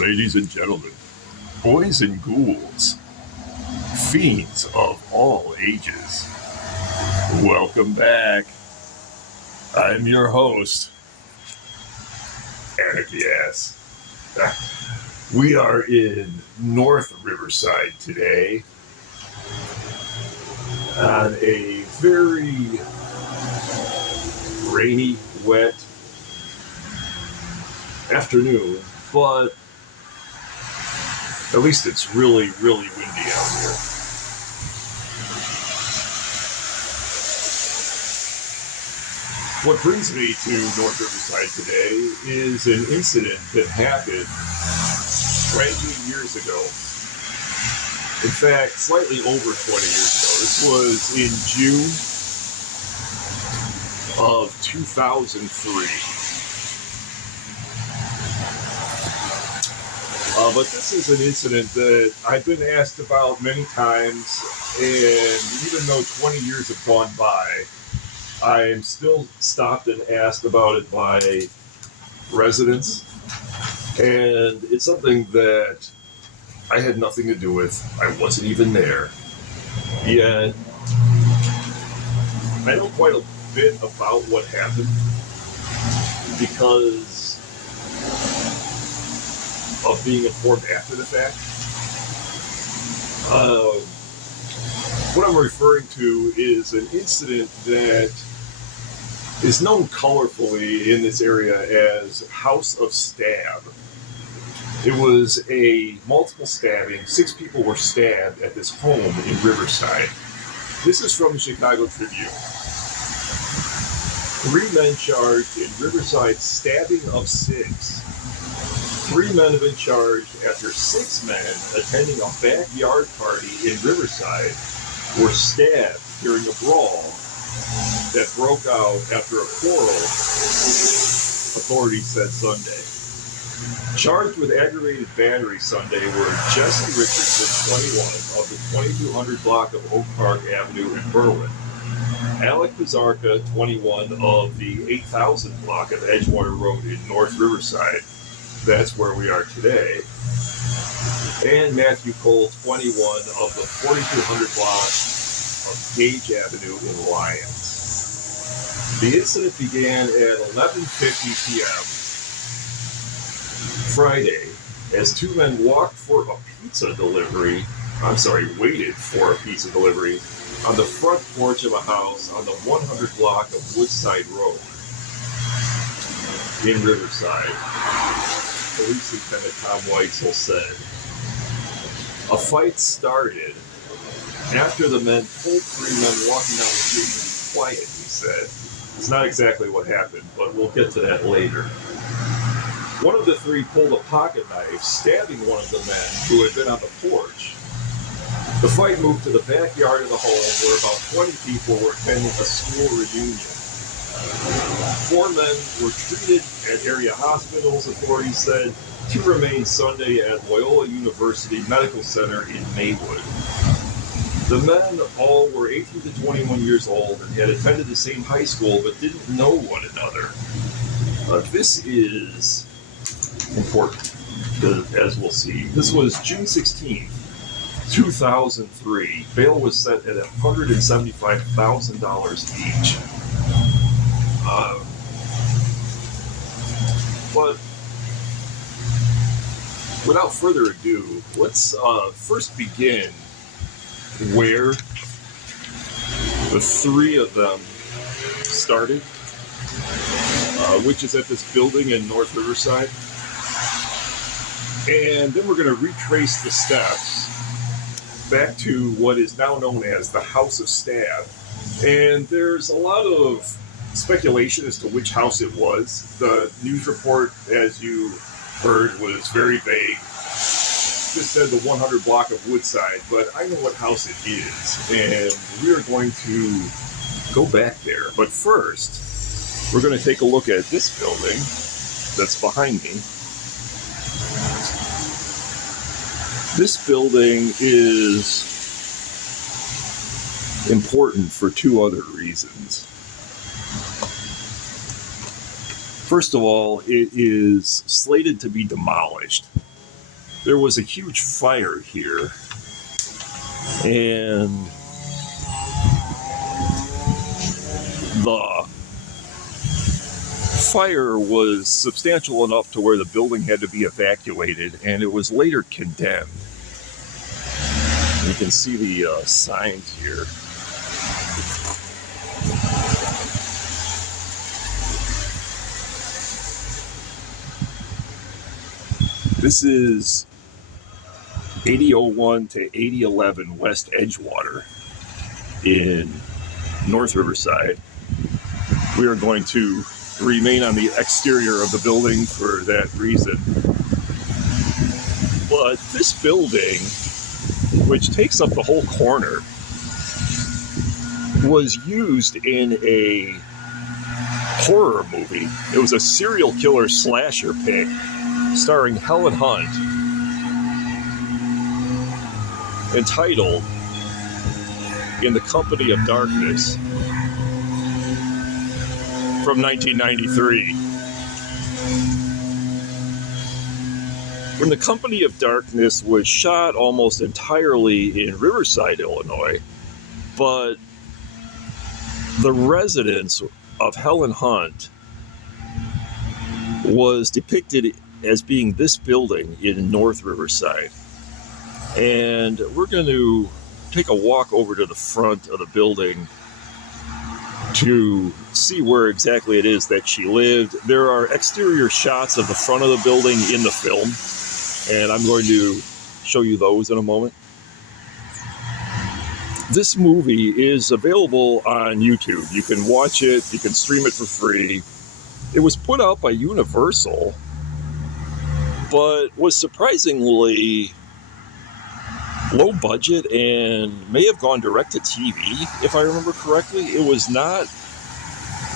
Ladies and gentlemen, boys and ghouls, fiends of all ages, welcome back. I'm your host, Anarchy Ass. We are in North Riverside today on a very rainy, wet afternoon, but at least it's really, really windy out here. What brings me to North Riverside today is an incident that happened 20 years ago. In fact, slightly over 20 years ago. This was in June of 2003. But this is an incident that I've been asked about many times, and even though 20 years have gone by, I am still stopped and asked about it by residents, and it's something that I had nothing to do with. I wasn't even there. Yet, I know quite a bit about what happened because of being informed after the fact. What I'm referring to is an incident that is known colorfully in this area as House of Stab. It was a multiple stabbing. 6 people were stabbed at this home in Riverside. This is from the Chicago Tribune. 3 men charged in Riverside stabbing of 6. 3 men have been charged after 6 men attending a backyard party in Riverside were stabbed during a brawl that broke out after a quarrel, authorities said Sunday. Charged with aggravated battery Sunday were Jesse Richardson, 21, of the 2200 block of Oak Park Avenue in Berwyn, Alec Pizarca, 21, of the 8000 block of Edgewater Road in North Riverside. That's where we are today. And Matthew Cole, 21, of the 4200 block of Gage Avenue in Lyons. The incident began at 11:50 p.m. Friday as 2 men waited for a pizza delivery on the front porch of a house on the 100 block of Woodside Road in Riverside. Police Lieutenant Tom Weitzel said. A fight started after the men pulled 3 men walking down the street to be quiet, he said. It's not exactly what happened, but we'll get to that later. One of the 3 pulled a pocket knife, stabbing one of the men who had been on the porch. The fight moved to the backyard of the home where about 20 people were attending a school reunion. 4 men were treated at area hospitals, authorities said. 2 remained Sunday at Loyola University Medical Center in Maywood. The men all were 18 to 21 years old and had attended the same high school but didn't know one another. This is important, as we'll see. This was June 16th, 2003. Bail was set at $175,000 each. But without further ado, let's first begin where the 3 of them started, which is at this building in North Riverside. And then we're going to retrace the steps back to what is now known as the House of Stab. And there's a lot of speculation as to which house it was. The news report, as you heard, was very vague. Just said the 100 block of Woodside, but I know what house it is, and we are going to go back there. But first, we're going to take a look at this building that's behind me. This building is important for 2 other reasons. First of all, it is slated to be demolished. there was a huge fire here, and the fire was substantial enough to where the building had to be evacuated, and it was later condemned. You can see the signs here. This is 8001 to 8011 West Edgewater in North Riverside. We are going to remain on the exterior of the building for that reason. But this building, which takes up the whole corner, was used in a horror movie. It was a serial killer slasher pick starring Helen Hunt, entitled In the Company of Darkness, from 1993. When The Company of Darkness was shot almost entirely in Riverside, Illinois, but the residence of Helen Hunt was depicted as being this building in North Riverside. And we're going to take a walk over to the front of the building to see where exactly it is that she lived. There are exterior shots of the front of the building in the film, and I'm going to show you those in a moment. This movie is available on YouTube. You can watch it, you can stream it for free. It was put out by Universal, but was surprisingly low budget and may have gone direct to TV, if I remember correctly. It was not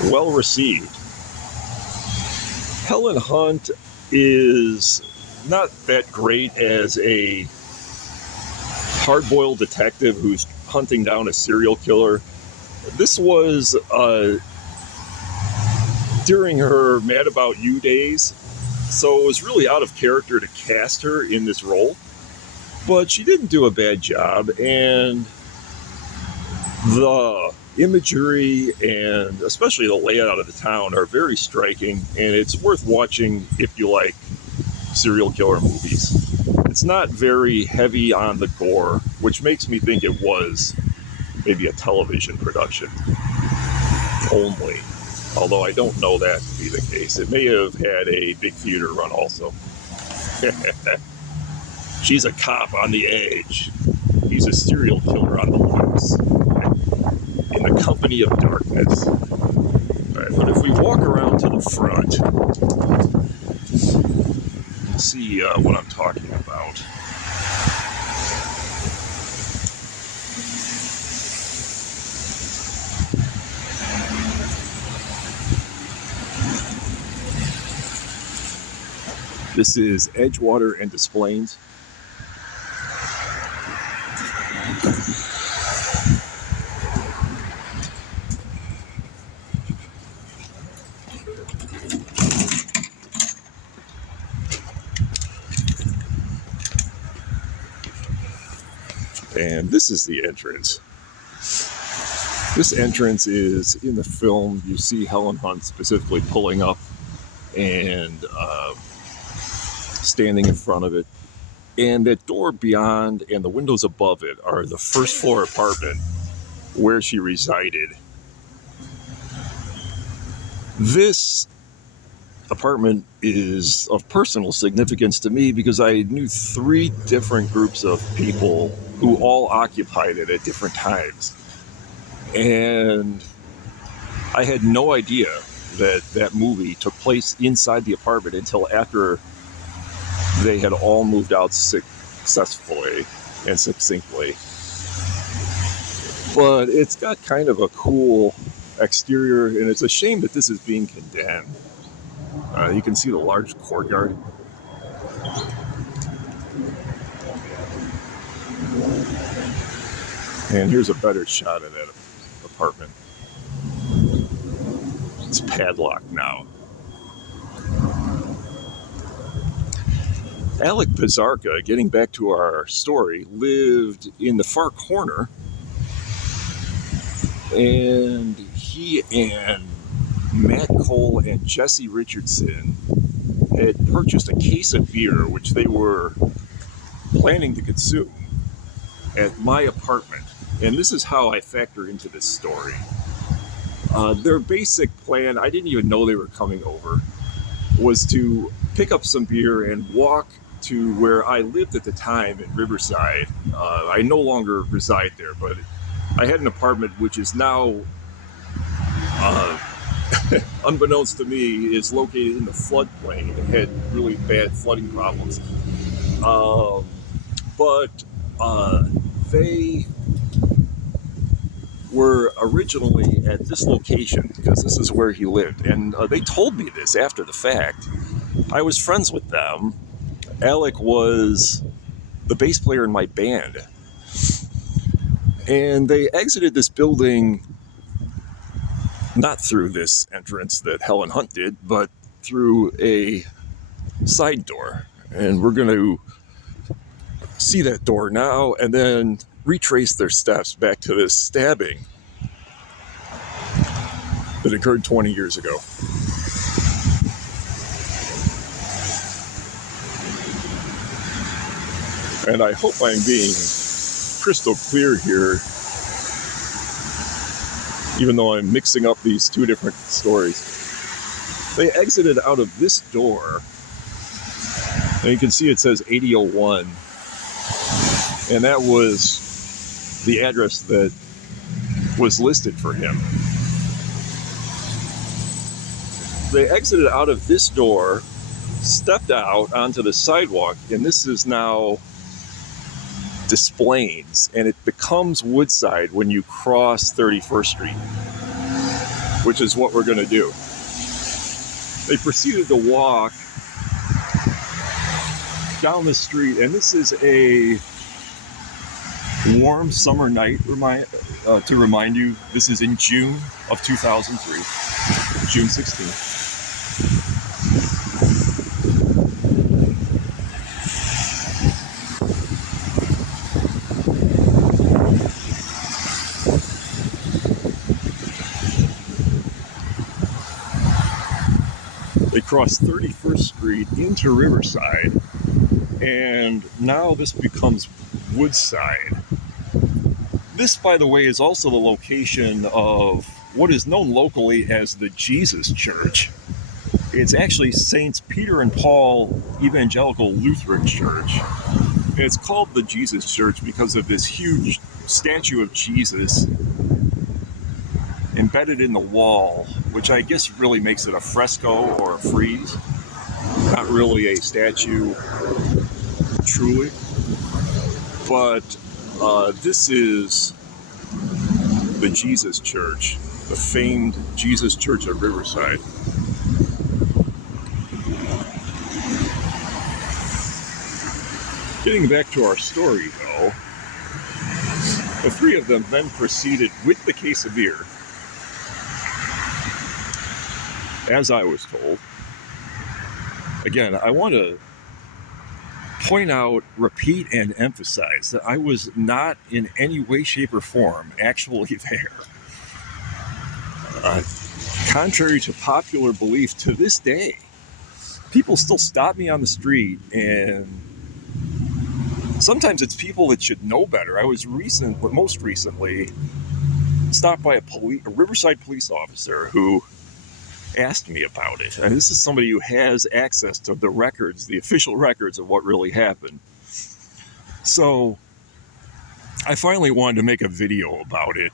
well received. Helen Hunt is not that great as a hard-boiled detective who's hunting down a serial killer. This was during her Mad About You days, so it was really out of character to cast her in this role. But she didn't do a bad job, and the imagery and especially the layout of the town are very striking, and it's worth watching if you like serial killer movies. It's not very heavy on the gore, which makes me think it was maybe a television production only, although I don't know that to be the case. It may have had a big theater run also. She's a cop on the edge. He's a serial killer on the loose. In the Company of Darkness. All right, but if we walk around to the front, see what I'm talking about. This is Edgewater and Des Plaines. And this is the entrance. This entrance is in the film. You see Helen Hunt specifically pulling up and standing in front of it. And that door beyond and the windows above it are the first floor apartment where she resided. This apartment is of personal significance to me because I knew 3 different groups of people who all occupied it at different times. And I had no idea that that movie took place inside the apartment until after they had all moved out successfully and succinctly. But it's got kind of a cool exterior, and it's a shame that this is being condemned. You can see the large courtyard. And here's a better shot of that apartment. It's padlocked now. Alec Pizarka, getting back to our story, lived in the far corner, and he and Matt Cole and Jesse Richardson had purchased a case of beer, which they were planning to consume at my apartment. And this is how I factor into this story. Their basic plan, I didn't even know they were coming over, was to pick up some beer and walk to where I lived at the time in Riverside. I no longer reside there, but I had an apartment which is now, unbeknownst to me, is located in the floodplain. It had really bad flooding problems. But they were originally at this location because this is where he lived. And they told me this after the fact. I was friends with them. Alec was the bass player in my band. And they exited this building not through this entrance that Helen Hunt did, but through a side door. And we're going to see that door now and then retrace their steps back to this stabbing that occurred 20 years ago. And I hope I'm being crystal clear here, even though I'm mixing up these two different stories. They exited out of this door, and you can see it says 8001, and that was the address that was listed for him. They exited out of this door, stepped out onto the sidewalk, and this is now Des Plaines, and it becomes Woodside when you cross 31st Street, which is what we're going to do. They proceeded to walk down the street, and this is a warm summer night, to remind you, this is in June of 2003, June 16th. They crossed 31st Street into Riverside, and now this becomes Woodside. This, by the way, is also the location of what is known locally as the Jesus Church. It's actually Saints Peter and Paul Evangelical Lutheran Church. And it's called the Jesus Church because of this huge statue of Jesus embedded in the wall, which I guess really makes it a fresco or a frieze. Not really a statue, truly. But this is the Jesus Church, the famed Jesus Church of Riverside. Getting back to our story, though, the three of them then proceeded with the case of beer, as I was told. Again, I want to point out, repeat, and emphasize that I was not in any way, shape, or form actually there. Contrary to popular belief, to this day, people still stop me on the street, and sometimes it's people that should know better. I was most recently stopped by a Riverside police officer who asked me about it. And this is somebody who has access to the records, the official records of what really happened. So I finally wanted to make a video about it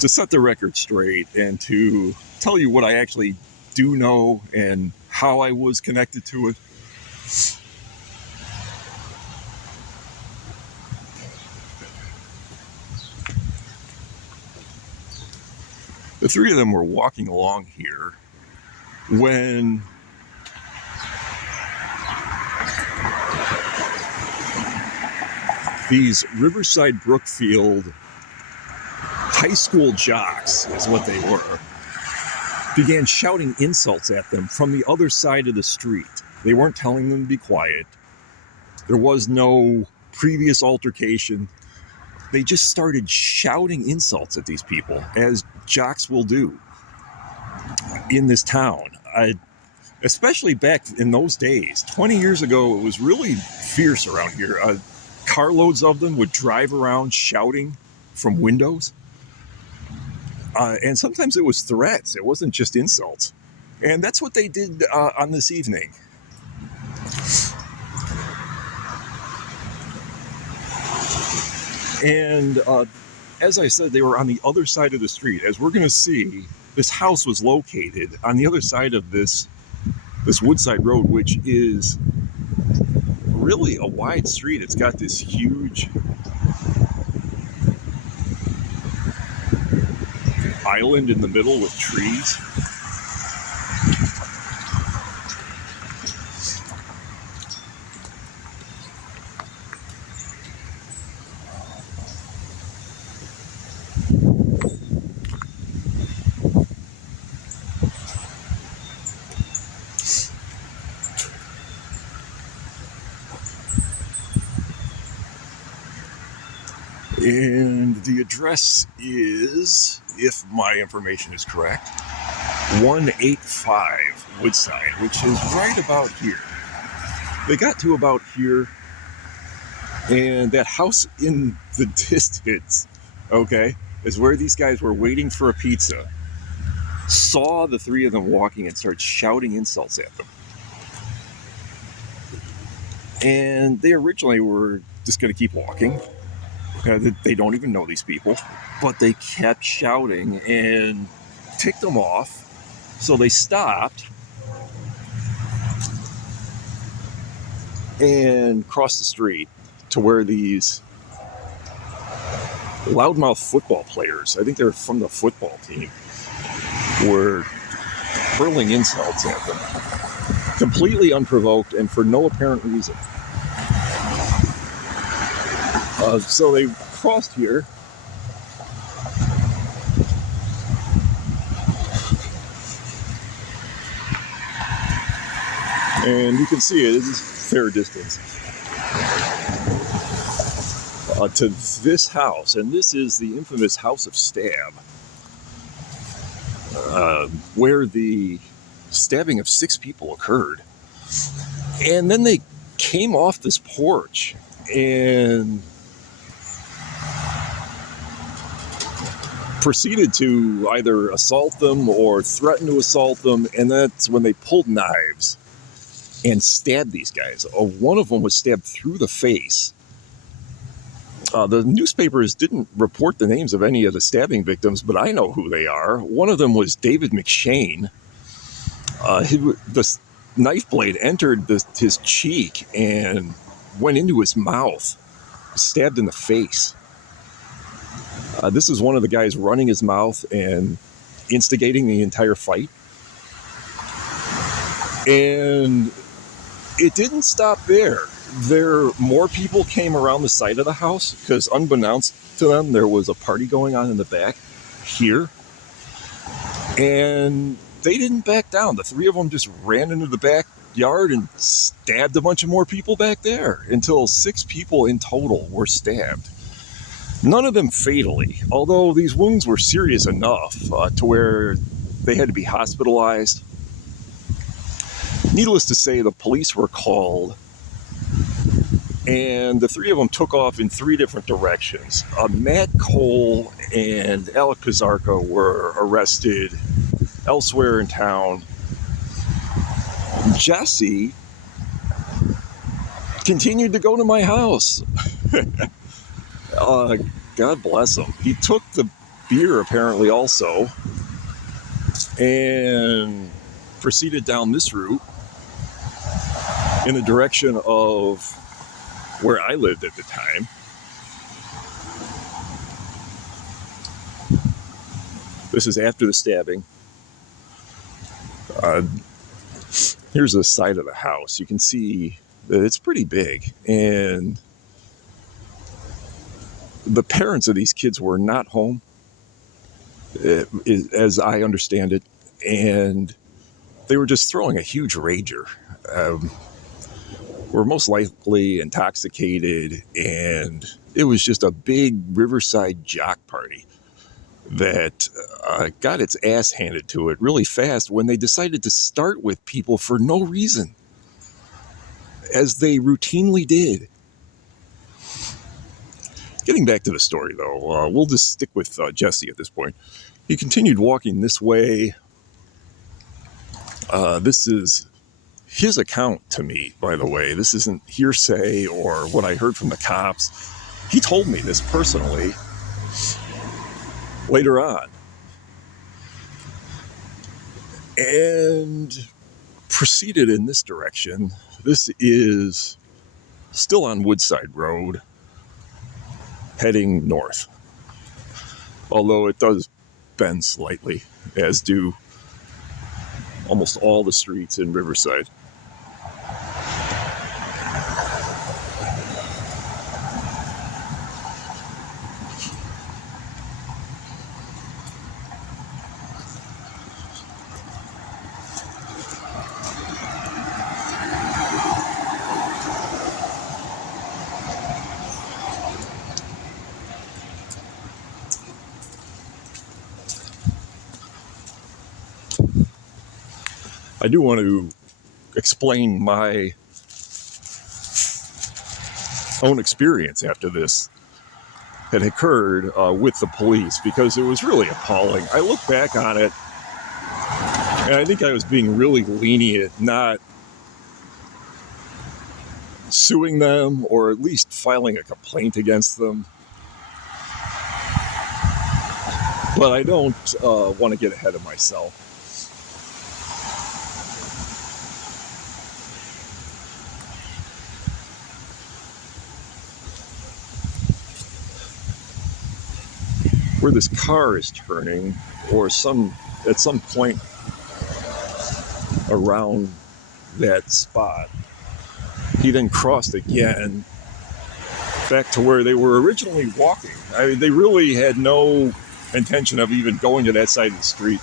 to set the record straight and to tell you what I actually do know and how I was connected to it. The three of them were walking along here when these Riverside Brookfield high school jocks, is what they were, began shouting insults at them from the other side of the street. They weren't telling them to be quiet. There was no previous altercation. They just started shouting insults at these people, as jocks will do in this town. Especially back in those days, 20 years ago, it was really fierce around here. Carloads of them would drive around shouting from windows. And sometimes it was threats. It wasn't just insults. And that's what they did on this evening. And as I said, they were on the other side of the street. As we're going to see, this house was located on the other side of this Woodside Road, which is really a wide street. It's got this huge island in the middle with trees. And the address is, if my information is correct, 185 Woodside, which is right about here. They got to about here, and that house in the distance, okay, is where these guys were waiting for a pizza, saw the three of them walking and started shouting insults at them. And they originally were just going to keep walking. They don't even know these people, but they kept shouting and ticked them off. So they stopped and crossed the street to where these loudmouth football players, I think they're from the football team, were hurling insults at them, completely unprovoked and for no apparent reason. So they crossed here. And you can see it is a fair distance to this house. And this is the infamous House of Stab, where the stabbing of 6 people occurred. And then they came off this porch and proceeded to either assault them or threaten to assault them, and that's when they pulled knives and stabbed these guys. One of them was stabbed through the face. The newspapers didn't report the names of any of the stabbing victims, but I know who they are. One of them was David McShane. The knife blade entered his cheek and went into his mouth, stabbed in the face. This is one of the guys running his mouth and instigating the entire fight. And it didn't stop there. More people came around the side of the house because unbeknownst to them, there was a party going on in the back here. And they didn't back down. The 3 of them just ran into the backyard and stabbed a bunch of more people back there until 6 people in total were stabbed. None of them fatally, although these wounds were serious enough to where they had to be hospitalized. Needless to say, the police were called, and the 3 of them took off in 3 different directions. Matt Cole and Alec Pizarro were arrested elsewhere in town. Jesse continued to go to my house. God bless him. He took the beer apparently also and proceeded down this route in the direction of where I lived at the time. This is after the stabbing. Here's the side of the house. You can see that it's pretty big, and the parents of these kids were not home, as I understand it, and they were just throwing a huge rager. Were most likely intoxicated, and it was just a big Riverside jock party that got its ass handed to it really fast when they decided to start with people for no reason, as they routinely did. Getting back to the story, though, we'll just stick with Jesse at this point. He continued walking this way. This is his account to me, by the way. This isn't hearsay or what I heard from the cops. He told me this personally later on. And proceeded in this direction. This is still on Woodside Road, heading north. Although it does bend slightly, as do almost all the streets in Riverside. I do want to explain my own experience after this had occurred with the police, because it was really appalling. I look back on it, and I think I was being really lenient, not suing them or at least filing a complaint against them. But I don't want to get ahead of myself. Where this car is turning, or at some point around that spot, he then crossed again back to where they were originally walking. I mean, they really had no intention of even going to that side of the street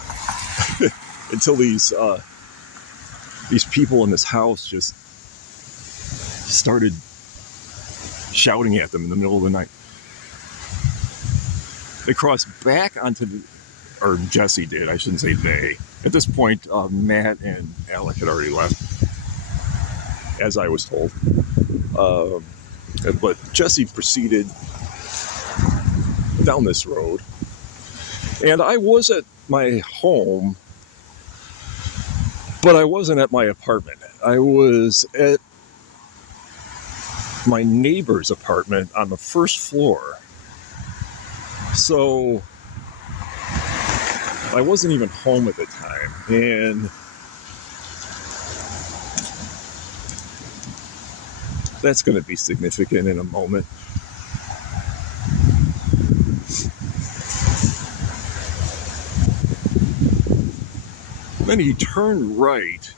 until these people in this house just started shouting at them in the middle of the night. They crossed back onto or Jesse did, I shouldn't say they. At this point, Matt and Alec had already left, as I was told. But Jesse proceeded down this road. And I was at my home, but I wasn't at my apartment. I was at my neighbor's apartment on the first floor. So I wasn't even home at the time, and that's going to be significant in a moment. Then he turned right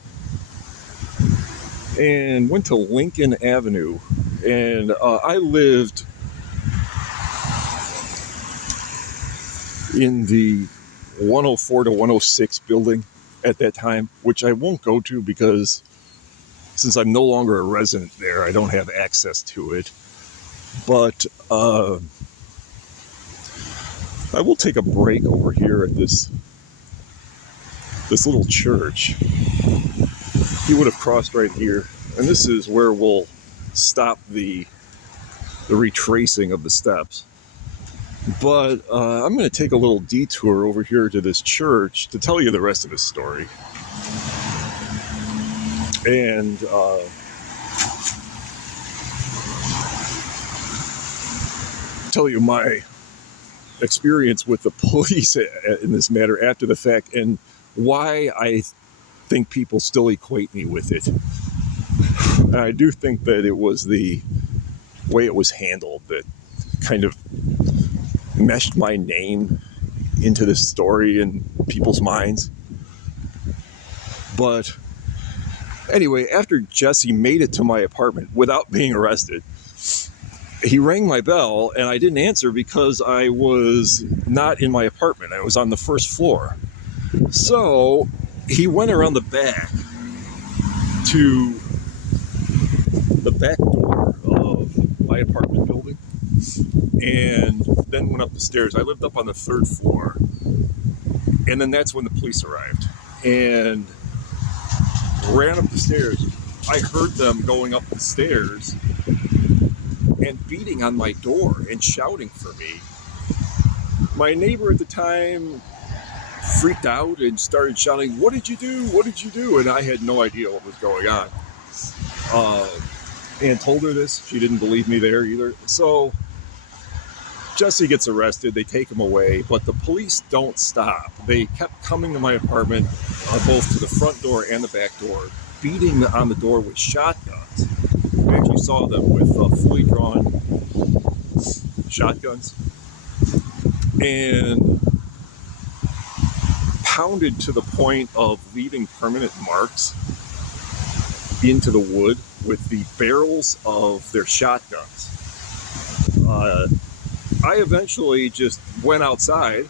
and went to Lincoln Avenue, and I lived in the 104 to 106 building at that time, which I won't go to because since I'm no longer a resident there, I don't have access to it. But I will take a break over here at this little church. He would have crossed right here, and this is where we'll stop the retracing of the steps. But I'm going to take a little detour over here to this church to tell you the rest of his story. And tell you my experience with the police in this matter after the fact, and why I think people still equate me with it. And I do think that it was the way it was handled that kind of meshed my name into this story in people's minds. But anyway, after Jesse made it to my apartment without being arrested, he rang my bell, and I didn't answer because I was not in my apartment. I was on the first floor. So he went around the back to the back door of my apartment building and then went up the stairs. I lived up on the third floor. And then that's when the police arrived and ran up the stairs. I heard them going up the stairs and beating on my door and shouting for me. My neighbor at the time freaked out and started shouting, "What did you do? What did you do?" And I had no idea what was going on. And told her this. She didn't believe me there either. So Jesse gets arrested. They take him away, but the police don't stop. They kept coming to my apartment, both to the front door and the back door, beating on the door with shotguns. I actually saw them with fully drawn shotguns and pounded to the point of leaving permanent marks into the wood with the barrels of their shotguns. I eventually just went outside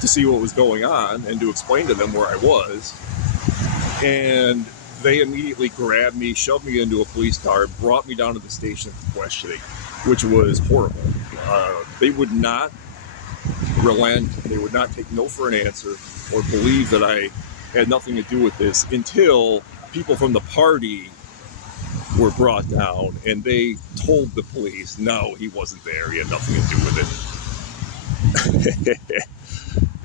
to see what was going on and to explain to them where I was. And they immediately grabbed me, shoved me into a police car, brought me down to the station for questioning, which was horrible. They would not relent. They would not take no for an answer or believe that I had nothing to do with this until people from the party were brought down and they told the police, no, he wasn't there. He had nothing to do with it.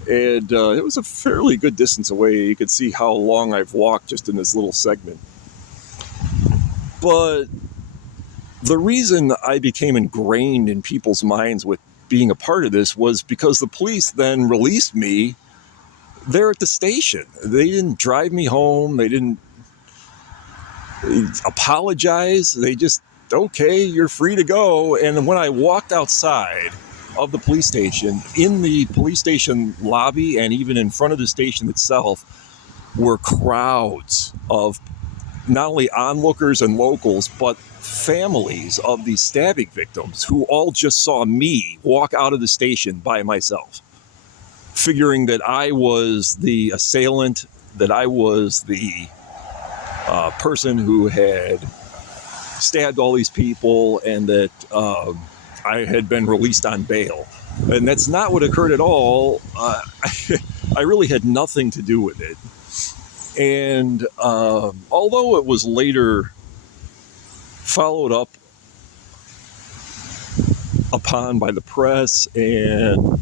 And it was a fairly good distance away. You could see how long I've walked just in this little segment. But the reason I became ingrained in people's minds with being a part of this was because the police then released me there at the station. They didn't drive me home. They didn't apologize. They just, okay, you're free to go. And when I walked outside of the police station, in the police station lobby and even in front of the station itself were crowds of not only onlookers and locals, but families of these stabbing victims who all just saw me walk out of the station by myself, figuring that I was the assailant, that I was the person who had stabbed all these people, and that I had been released on bail. And that's not what occurred at all. I really had nothing to do with it. And although it was later followed up upon by the press and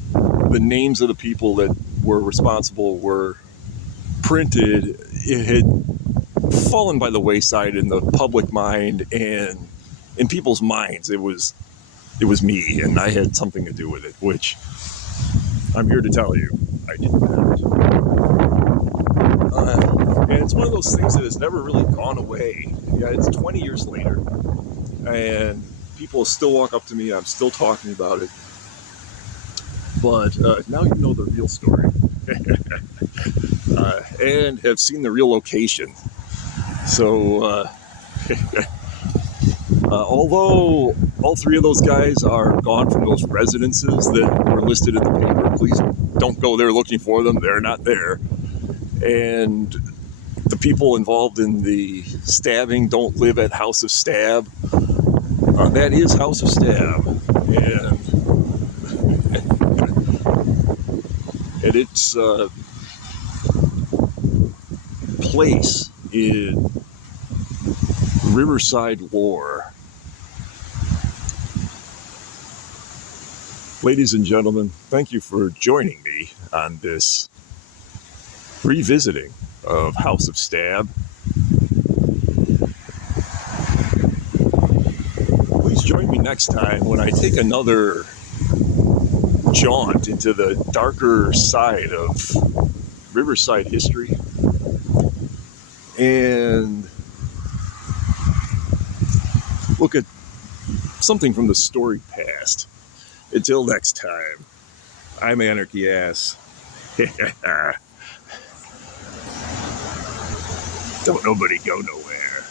the names of the people that were responsible were printed, it had fallen by the wayside in the public mind and in people's minds. It was me, and I had something to do with it, which I'm here to tell you I did not. And it's one of those things that has never really gone away. Yeah, it's 20 years later, and people still walk up to me. I'm still talking about it. But now you know the real story. And have seen the real location. So, although all three of those guys are gone from those residences that were listed in the paper, please don't go there looking for them. They're not there. And the people involved in the stabbing don't live at House of Stab. That is House of Stab. And its place in Riverside lore. Ladies and gentlemen, thank you for joining me on this revisiting of House of Stab. Please join me next time when I take another jaunt into the darker side of Riverside history and look at something from the storied past. Until next time, I'm Anarchy Ass. Don't nobody go nowhere.